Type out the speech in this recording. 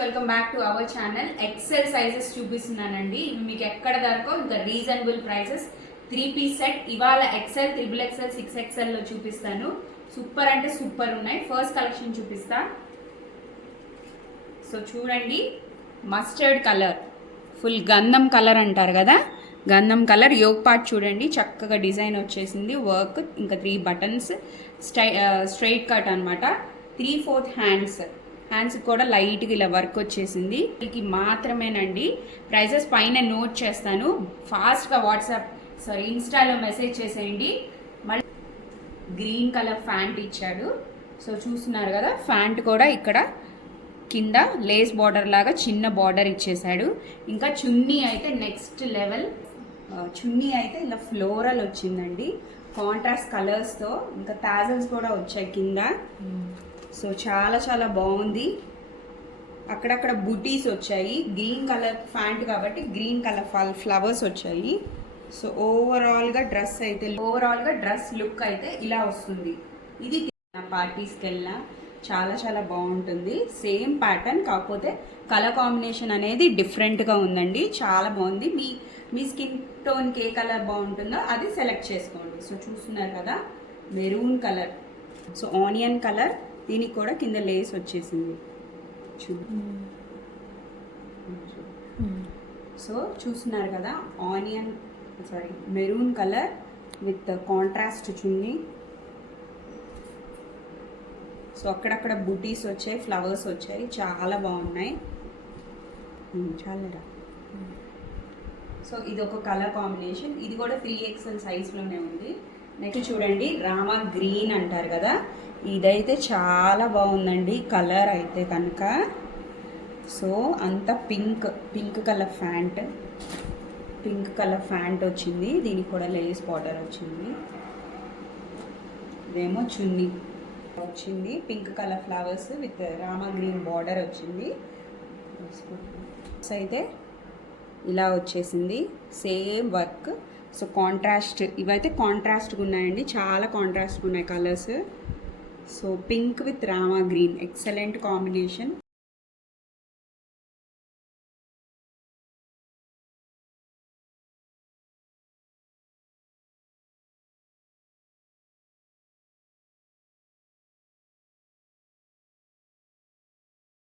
Welcome back to our channel. XL sizes చూపిస్తున్నానండి. ఇవి మీకు ఎక్కడ దొరకో ఇంకా రీజనబుల్ ప్రైసెస్. 3-piece సెట్ ఇవాళ ఎక్సెల్, XXL, 6XL లో చూపిస్తాను. సూపర్ అంటే సూపర్ ఉన్నాయి. ఫస్ట్ కలెక్షన్ చూపిస్తా. సో చూడండి, మస్టర్డ్ కలర్, ఫుల్ గంధం కలర్ అంటారు కదా, గంధం కలర్. యోగ్ పార్ట్ చూడండి, చక్కగా డిజైన్ వచ్చేసింది, వర్క్, ఇంకా 3 బటన్స్, స్ట్రైట్ కట్ అనమాట. 3/4 హ్యాండ్స్ కూడా లైట్గా ఇలా వర్క్ వచ్చేసింది. వీళ్ళకి మాత్రమేనండి. ప్రైజెస్ పైన నోట్ చేస్తాను, ఫాస్ట్గా ఇన్స్టాలో మెసేజ్ చేసేయండి. మళ్ళీ గ్రీన్ కలర్ ఫ్యాంట్ ఇచ్చాడు. సో చూస్తున్నారు కదా, ఫ్యాంట్ కూడా ఇక్కడ కింద లేస్ బార్డర్ లాగా చిన్న బార్డర్ ఇచ్చేసాడు. ఇంకా చున్నీ అయితే నెక్స్ట్ లెవెల్. చున్నీ అయితే ఇలా ఫ్లోరల్ వచ్చిందండి, కాంట్రాస్ట్ కలర్స్తో. ఇంకా టాజల్స్ కూడా వచ్చాయి కింద. సో చాలా చాలా బాగుంది. అక్కడక్కడ బుటీస్ వచ్చాయి. గ్రీన్ కలర్ ఫ్యాంట్ కాబట్టి గ్రీన్ కలర్ ఫ్లవర్స్ వచ్చాయి. సో ఓవరాల్గా డ్రెస్ లుక్ అయితే ఇలా వస్తుంది. ఇది పార్టీస్కి వెళ్ళినా చాలా చాలా బాగుంటుంది. సేమ్ ప్యాటర్న్, కాకపోతే కలర్ కాంబినేషన్ అనేది డిఫరెంట్గా ఉందండి. చాలా బాగుంది. మీ స్కిన్ టోన్కి ఏ కలర్ బాగుంటుందో అది సెలెక్ట్ చేసుకోండి. సో చూస్తున్నారు కదా, maroon colour, so onion colour. దీనికి కూడా కింద లేస్ వచ్చేసింది. సో చూస్తున్నారు కదా, maroon colour with contrast chunni. So అక్కడక్కడ బుటీస్ వచ్చాయి, ఫ్లవర్స్ వచ్చాయి, చాలా బాగున్నాయి. చాలా. సో ఇది ఒక కలర్ కాంబినేషన్. ఇది కూడా 3XL సైజ్లోనే ఉంది. నెక్స్ట్ చూడండి, రామా గ్రీన్ అంటారు కదా, ఇదైతే చాలా బాగుందండి కలర్ అయితే కనుక. సో అంత పింక్ కలర్ ఫ్యాంట్ వచ్చింది. దీనికి కూడా లేస్ బార్డర్ వచ్చింది. ఇదేమో చున్నీ వచ్చింది, pink colour flowers with Rama green border వచ్చింది. అయితే ఇలా వచ్చేసింది, సేమ్ వర్క్. సో కాంట్రాస్ట్, ఇవైతే కాంట్రాస్ట్గా ఉన్నాయండి, చాలా కాంట్రాస్ట్గా ఉన్నాయి colours. So pink with Rama green, excellent combination.